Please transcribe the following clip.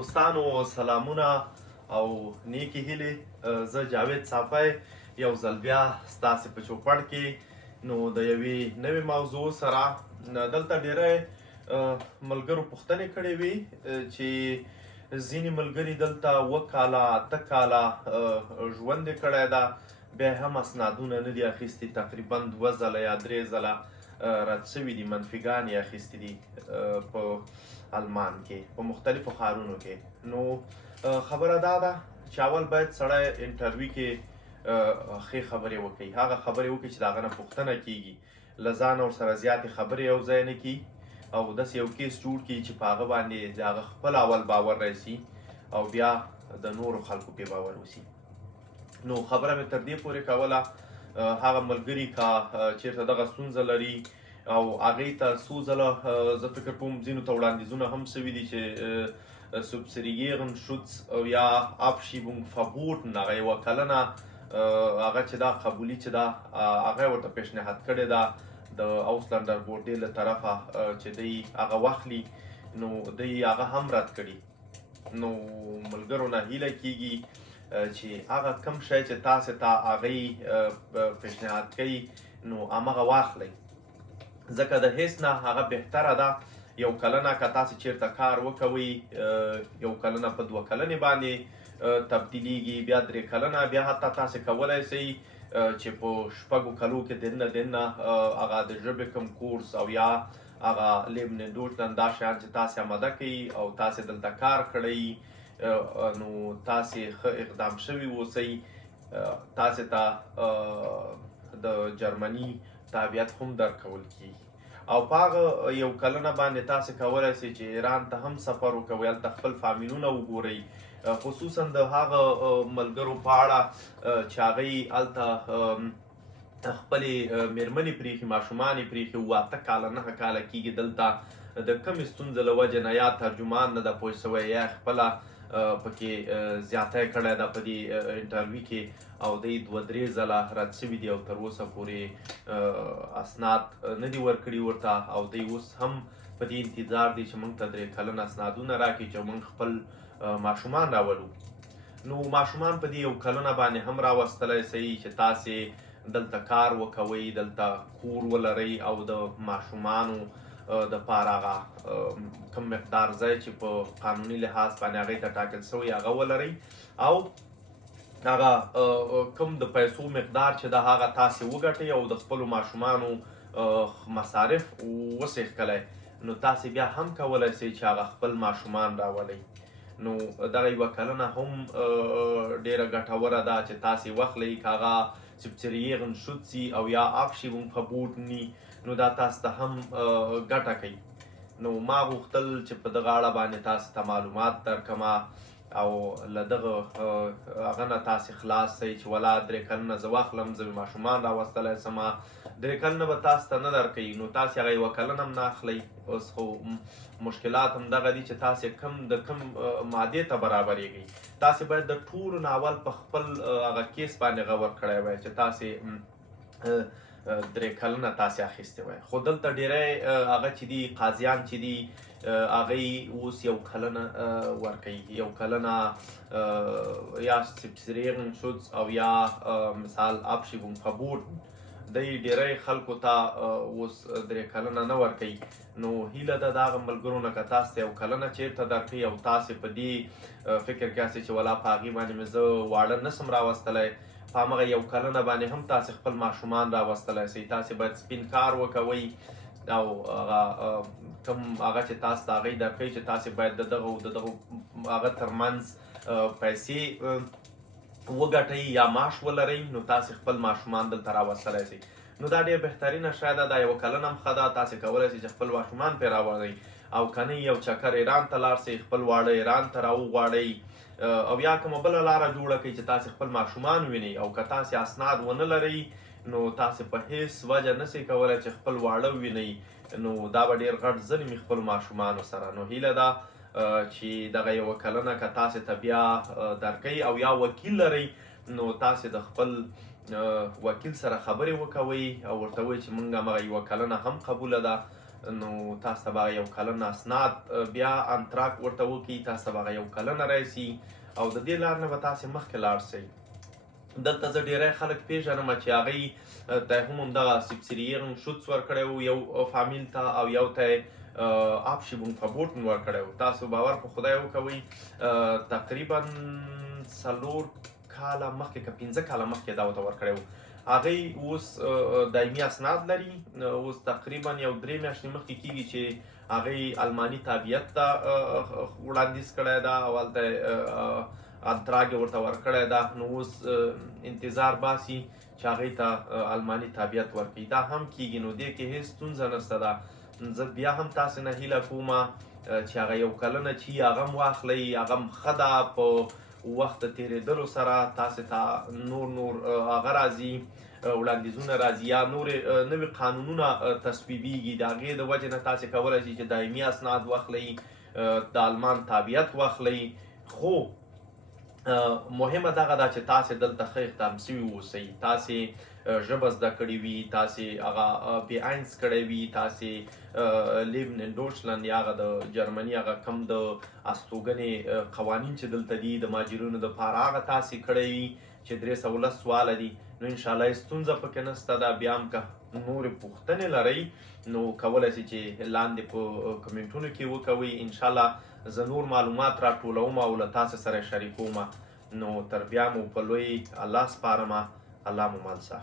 دوستانو سلامونه او نیکی هیلې. زه جاوید صافی یو ځل بیا ستاسې په چوپړ کې نو د یوې نوې موضوع سره دلته ډیری ملګرو پوښتنې کړې وي چې ځینې ملګري دلته 7 کاله 8 کاله ژوند یې کړی ده، بیا هم اسنادونه نه دي اخیستي، تقریبا 2 ځله یا 3 ځله رد شوي دي، منفیګان یې اخیستي دي په المان کې په مختلفو ښارونو کې. نو خبره دا ده چې اول باید سړی انټرویو کې ښې خبرې وکړي، هغه خبرې وکړي چې د هغه نه پوښتنه کېږي، له ځانه ورسره زیاتې خبرې یو ځای نه کړي او داسې یو کیس جوړ کړي چې په هغه باندې د هغه خپل اول باور راسي او بیا د نورو خلکو پې باور وسي. نو خبره مې تر دې پورې کوله هغه ملګري که چېرته دغه ستونزه لري او هغې ته څو ځله زه فکر کوم ځینو ته وړاندیزونه هم شوي دي چې subsidieren Schutz یا Abschiebung verboten، هغه 1 کلنه هغه چې دا قبولي چې دا هغه ورته پیشنهاد کړې ده د اوسلنډر بورډې له طرفه چې دی هغه واخلي، نو دی هغه هم رد کړي. نو ملګرو نه هیله کېږي چې هغه کم شی چې تاسې ته هغې پیشنهاد کوي نو همغه واخلئ، ځکه د هیڅ نه هغه بهتره ده 1 کلنه که تاسې چیرته کار وکوئ 1 کلنه په 2 کلنې باندې تبدیلیږي، بیا 3 کلنه بیا حتی تاسې کولی شئ چې په 6 کلو کې دننه هغه د ژبې کوم کورس او یا هغه لیبن ډوټلن دا شیان چې تاسې آماده کوي او تاسې دلته کار کړی نو تاسې ښه اقدام شوي اوسئ، تاسې ته د جرمني تابعیت هم درکول کیږي او په هغه 1 کلنه باندې تاسې کولی شئ چې ایران ته هم سفر وکوئ، هلته خپل فامیلونه وګورئ، خصوصا د هغه ملګرو په اړه چې هغوی هلته خپلې میرمنې پرېښي، ماشومان یې پرېښي، 8 کاله 9 کاله کېږي دلته د کمې ستونزې له وجې نه یا ترجمان نه ده پوه شوی یا خپله پکې زیاتی کړی ده په دې انټرویو کې او دی 2-3 ځله رد شوي دي او تر اوسه پورې اسناد نه دي ورکړي ورته او دی اوس هم په دې انتظار دی چې موږ ته 3 کلن اسنادونه راکړي چې موږ خپل ماشومان راولو. نو ماشومان په دې 1 کلنه باندې هم راوستلی شئ چې تاسې دلته کار وکوئ، دلته کور ولرئ او د ماشومانو د پاره هغه کم مقدار ځای چې په قانوني لحاظ باندې هغې ته ټاکل شوی هغه ولرئ او هغه کم د پیسو مقدار چې د هغه تاسې وګټئ او د خپلو ماشومانو مصارف وسې ښکلی، نو تاسې بیا هم کولی شئ چې هغه خپل ماشومان راولئ. نو دغه 1 کلنه هم ډیره ګټوره ده چې تاسې واخلئ، که هغه subsidieren Schutz او یا Abschiebung verboten نو دا تاسو ته هم ګټه کوي. نو ما غوښتل چې په دغه اړه باندې تاسو ته معلومات درکمه او له دغه هغه نه تاسې خلاص شئ چې ولا 3 کلنه زه واخلم، زه ماشومان راوستلی شمه، 3 کلنه به تاسو ته نه درکوي، نو تاسې هغه 1 کلن هم نه اخلئ. اوس خو مشکلات هم دغه دي چې تاسې کم مادې ته برابرېږئ، تاسې باید د ټولو نه اول په خپل هغه کیس باندې غور کړی وای چې تاسې 3 کلنه تاسې اخیستې وای، خو دلته ډیری هغه چې دي قاضیان چې دي هغوی اوس 1 کلنه ورکوي، 1 کلنه یا subsidieren Schutz او یا مثال Abschiebung verboten، دی ډیری خلکو ته اوس 3 کلنه نه ورکوي. نو هیله ده د هغه ملګرو نه که تاسو ته 1 کلنه چېرته درکوي او تاسې په دې فکر کې یاستئ چې ولا په هغې باندې مې زه واړه نسم راوستلی، په همغه 1 کلنه باندې هم تاسې خپل ماشومان راوستلی شئ، تاسې باید سپین کار وکوئ او هغه کوم هغه چې تاسو ته هغوی درکوي چې تاسې باید د دغه هغه ترمنځ پیسې وګټئ یا معاش ولرئ، نو تاسې خپل ماشومان دلته راوستلی شئ. نو دا ډېر بهترینه شی ده، دا 1 کلن هم ښه ده، تاسې کولی شئ چې خپل ماشومان پرې راوړئ او که نه یو چکر ایران ته لاړ شئ، خپل واړه ایران ته راوغواړئ او یا کومه بله لاره جوړه کړئ چې تاسې خپل ماشومان وینئ او که تاسې اسناد ونه لرئ نو تاسې په هیڅ وجه نسئ کولی چې خپل واړه وینئ، نو دا به ډېر غټ ظلم وي خپلو ماشومانو سره. نو هیله ده چې دغه 1 کلنه که تاسې ته بیا درکوي او یا وکیل لرئ نو تاسې د خپل وکیل سره خبرې وکوئ او ورته وایئ چې موږ همغه 1 کلنه هم قبوله ده نو تاسو ته به یو کلن اسناد بیا انتراک ورته وکړي، تاسو ته به یو کلن راشي او د دې لار نه به تاسې مخکې لاړ شئ. دلته زه ډیری خلک پیژنم چې هغوی ته هم همدغه سبسیډیرن شوتس ورکړی و یو فامیل ته او یو ته آبشیبون فبورټن ورکړی و. تاسو باور په خدای وکوئ تقریبا 4 کاله مخکې که 15 کاله مخکې دا ورته ورکړی و. هغوی اوس دایمي اسناد لري. اوس تقریبا یو 3 میاشتې مخکې کېږي چې هغوی الماني تابعیت ته وړاندیز کړی ده او هلته انتراک یې ورته ورکړی ده. نو اوس انتظار باسي چې هغوی ته الماني تابعیت ورکړي. دا هم کېږي، نو دې کې هېڅ ستونزه نشته ده. زه بیا هم تاسې نه هیله کوم چې هغه یو کلنه چې هغه هم واخلئ، هغه هم ښه ده. په وخت تېرېدلو سره تاسې ته نور هغه راځي، وړاندیزونه راځي یا نورې نوي قانونونه تصویبیږي. د هغې د وجې نه تاسې کولی شئ چې دایمي اسناد واخلئ، د آلمان تابعیت واخلئ. خو مهمه دغه ده چې تاسې دلته ښه اقدام سوي اوسئ، تاسې ژبه زده کړې وي، تاسې هغه B1 کړی وي، تاسې لیبن ان ډوچلند یا هغه د جرمني هغه کم د استوګنې قوانین چې دلته دي د مهاجرینو دپاره هغه تاسې کړی وي چې 310 سواله دي. نو انشاءالله ستونزه پکې نشته ده. بیا هم که نورې پوښتنې لرئ نو کولی شئ چې لاندې په کمنټونو کې وکوئ. انشاءالله زه نور معلومات راټولوم او له تاسو سره شریکوم. نو تر بیا مو په لوی الله سپارمه. الله مو مل شه.